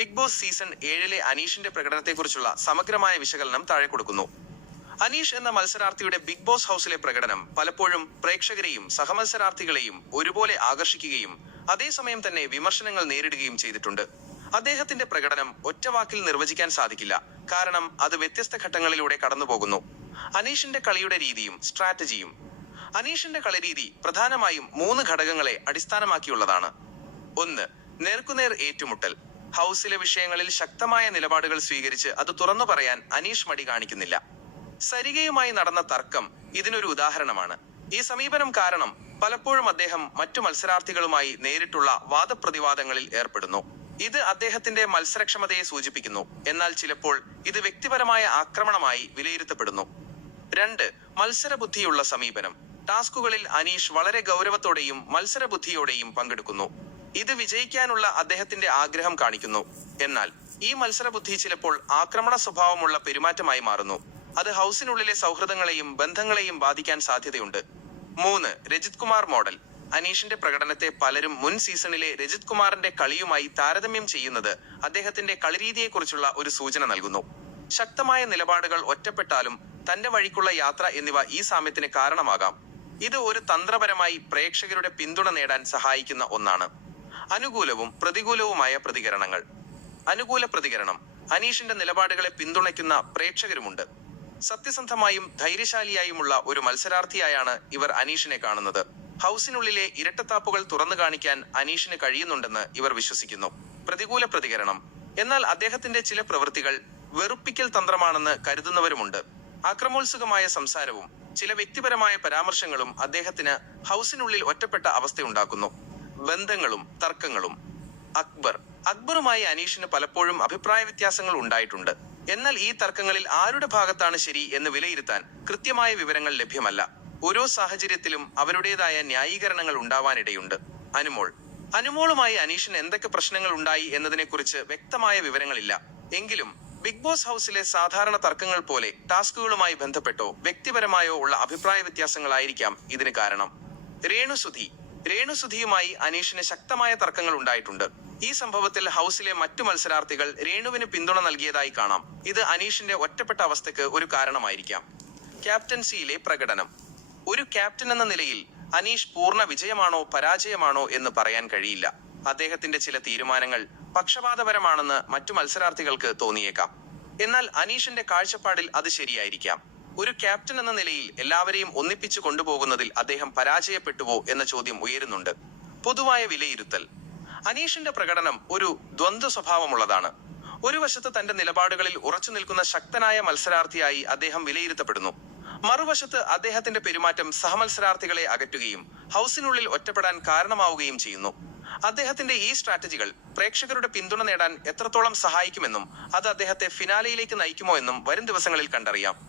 Big boss season ഏഴിലെ അനീഷിന്റെ പ്രകടനത്തെക്കുറിച്ചുള്ള സമഗ്രമായ വിശകലനം താഴെ കൊടുക്കുന്നു. അനീഷ് എന്ന മത്സരാർത്ഥിയുടെ ബിഗ് ബോസ് ഹൗസിലെ പ്രകടനം പലപ്പോഴും പ്രേക്ഷകരെയും സഹമത്സരാർത്ഥികളെയും ഒരുപോലെ ആകർഷിക്കുകയും അതേസമയം തന്നെ വിമർശനങ്ങൾ നേരിടുകയും ചെയ്തിട്ടുണ്ട്. അദ്ദേഹത്തിന്റെ പ്രകടനം ഒറ്റവാക്കിൽ നിർവചിക്കാൻ സാധിക്കില്ല. കാരണം അത് വ്യത്യസ്ത ഘട്ടങ്ങളിലൂടെ കടന്നുപോകുന്നു. അനീഷിന്റെ കളിയുടെ രീതിയും സ്ട്രാറ്റജിയും അനീഷിന്റെ കളിരീതി പ്രധാനമായും മൂന്ന് ഘടകങ്ങളെ അടിസ്ഥാനമാക്കിയുള്ളതാണ്. ഒന്ന് നേർക്കുനേർ ഏറ്റുമുട്ടൽ. ഹൗസിലെ വിഷയങ്ങളിൽ ശക്തമായ നിലപാടുകൾ സ്വീകരിച്ച് അത് തുറന്നു പറയാൻ അനീഷ് മടി കാണിക്കുന്നില്ല. സരികയുമായി നടന്ന തർക്കം ഇതിനൊരു ഉദാഹരണമാണ്. ഈ സമീപനം കാരണം പലപ്പോഴും അദ്ദേഹം മറ്റു മത്സരാർത്ഥികളുമായി നേരിട്ടുള്ള വാദപ്രതിവാദങ്ങളിൽ ഏർപ്പെടുന്നു. ഇത് അദ്ദേഹത്തിന്റെ മത്സരക്ഷമതയെ സൂചിപ്പിക്കുന്നു. എന്നാൽ ചിലപ്പോൾ ഇത് വ്യക്തിപരമായ ആക്രമണമായി വിലയിരുത്തപ്പെടുന്നു. രണ്ട് മത്സരബുദ്ധിയുള്ള സമീപനം. ടാസ്കുകളിൽ അനീഷ് വളരെ ഗൗരവത്തോടെയും മത്സരബുദ്ധിയോടെയും പങ്കെടുക്കുന്നു. ഇത് വിജയിക്കാനുള്ള അദ്ദേഹത്തിന്റെ ആഗ്രഹം കാണിക്കുന്നു. എന്നാൽ ഈ മത്സരബുദ്ധി ചിലപ്പോൾ ആക്രമണ സ്വഭാവമുള്ള പെരുമാറ്റമായി മാറുന്നു. അത് ഹൗസിനുള്ളിലെ സൗഹൃദങ്ങളെയും ബന്ധങ്ങളെയും ബാധിക്കാൻ സാധ്യതയുണ്ട്. മൂന്ന് രജിത് കുമാർ മോഡൽ. അനീഷിന്റെ പ്രകടനത്തെ പലരും മുൻ സീസണിലെ രജിത് കുമാറിന്റെ കളിയുമായി താരതമ്യം ചെയ്യുന്നത് അദ്ദേഹത്തിന്റെ കളിരീതിയെക്കുറിച്ചുള്ള ഒരു സൂചന നൽകുന്നു. ശക്തമായ നിലപാടുകൾ ഒറ്റപ്പെട്ടാലും തന്റെ വഴിക്കുള്ള യാത്ര എന്നിവ ഈ സാമ്യത്തിന് കാരണമാകാം. ഇത് ഒരു തന്ത്രപരമായി പ്രേക്ഷകരുടെ പിന്തുണ നേടാൻ സഹായിക്കുന്ന ഒന്നാണ്. അനുകൂലവും പ്രതികൂലവുമായ പ്രതികരണങ്ങൾ. അനുകൂല പ്രതികരണം. അനീഷിന്റെ നിലപാടുകളെ പിന്തുണയ്ക്കുന്ന പ്രേക്ഷകരുമുണ്ട്. സത്യസന്ധമായും ധൈര്യശാലിയായുമുള്ള ഒരു മത്സരാർത്ഥിയായാണ് ഇവർ അനീഷിനെ കാണുന്നത്. ഹൗസിനുള്ളിലെ ഇരട്ടത്താപ്പുകൾ തുറന്നു കാണിക്കാൻ അനീഷിന് കഴിയുന്നുണ്ടെന്ന് ഇവർ വിശ്വസിക്കുന്നു. പ്രതികൂല പ്രതികരണം. എന്നാൽ അദ്ദേഹത്തിന്റെ ചില പ്രവൃത്തികൾ വെറുപ്പിക്കൽ തന്ത്രമാണെന്ന് കരുതുന്നവരുമുണ്ട്. ആക്രമോത്സുകമായ സംസാരവും ചില വ്യക്തിപരമായ പരാമർശങ്ങളും അദ്ദേഹത്തിന് ഹൗസിനുള്ളിൽ ഒറ്റപ്പെട്ട അവസ്ഥയുണ്ടാക്കുന്നു. ബന്ധങ്ങളും തർക്കങ്ങളും. അക്ബർ. അക്ബറുമായി അനീഷിന് പലപ്പോഴും അഭിപ്രായ വ്യത്യാസങ്ങൾ ഉണ്ടായിട്ടുണ്ട്. എന്നാൽ ഈ തർക്കങ്ങളിൽ ആരുടെ ഭാഗത്താണ് ശരി എന്ന് വിലയിരുത്താൻ കൃത്യമായ വിവരങ്ങൾ ലഭ്യമല്ല. ഓരോ സാഹചര്യത്തിലും അവരുടേതായ ന്യായീകരണങ്ങൾ ഉണ്ടാവാനിടയുണ്ട്. അനുമോൾ. അനുമോളുമായി അനീഷിന് എന്തൊക്കെ പ്രശ്നങ്ങൾ ഉണ്ടായി എന്നതിനെക്കുറിച്ച് വ്യക്തമായ വിവരങ്ങളില്ല. എങ്കിലും ബിഗ് ബോസ് ഹൗസിലെ സാധാരണ തർക്കങ്ങൾ പോലെ ടാസ്കുകളുമായി ബന്ധപ്പെട്ടോ വ്യക്തിപരമായോ ഉള്ള അഭിപ്രായ വ്യത്യാസങ്ങളായിരിക്കാം ഇതിന് കാരണം. രേണുസുധി. രേണുസുധിയുമായി അനീഷിന് ശക്തമായ തർക്കങ്ങൾ ഉണ്ടായിട്ടുണ്ട്. ഈ സംഭവത്തിൽ ഹൗസിലെ മറ്റു മത്സരാർത്ഥികൾ രേണുവിന് പിന്തുണ നൽകിയതായി കാണാം. ഇത് അനീഷിന്റെ ഒറ്റപ്പെട്ട അവസ്ഥയ്ക്ക് ഒരു കാരണമായിരിക്കാം. ക്യാപ്റ്റൻസിയിലെ പ്രകടനം. ഒരു ക്യാപ്റ്റൻ എന്ന നിലയിൽ അനീഷ് പൂർണ വിജയമാണോ പരാജയമാണോ എന്ന് പറയാൻ കഴിയില്ല. അദ്ദേഹത്തിന്റെ ചില തീരുമാനങ്ങൾ പക്ഷപാതപരമാണെന്ന് മറ്റു മത്സരാർത്ഥികൾക്ക് തോന്നിയേക്കാം. എന്നാൽ അനീഷിന്റെ കാഴ്ചപ്പാടിൽ അത് ശരിയായിരിക്കാം. ഒരു ക്യാപ്റ്റൻ എന്ന നിലയിൽ എല്ലാവരെയും ഒന്നിപ്പിച്ചു കൊണ്ടുപോകുന്നതിൽ അദ്ദേഹം പരാജയപ്പെട്ടുവോ എന്ന ചോദ്യം ഉയരുന്നുണ്ട്. പൊതുവായ വിലയിരുത്തൽ. അനീഷിന്റെ പ്രകടനം ഒരു ദ്വന്ദ്വ സ്വഭാവമുള്ളതാണ്. ഒരു വശത്ത് തന്റെ നിലപാടുകളിൽ ഉറച്ചു നിൽക്കുന്ന ശക്തനായ മത്സരാർത്ഥിയായി അദ്ദേഹം വിലയിരുത്തപ്പെടുന്നു. മറുവശത്ത് അദ്ദേഹത്തിന്റെ പെരുമാറ്റം സഹമത്സരാർത്ഥികളെ അകറ്റുകയും ഹൗസിനുള്ളിൽ ഒറ്റപ്പെടാൻ കാരണമാവുകയും ചെയ്യുന്നു. അദ്ദേഹത്തിന്റെ ഈ സ്ട്രാറ്റജികൾ പ്രേക്ഷകരുടെ പിന്തുണ നേടാൻ എത്രത്തോളം സഹായിക്കുമെന്നും അത് അദ്ദേഹത്തെ ഫിനാലയിലേക്ക് നയിക്കുമോ എന്നും വരും ദിവസങ്ങളിൽ കണ്ടറിയാം.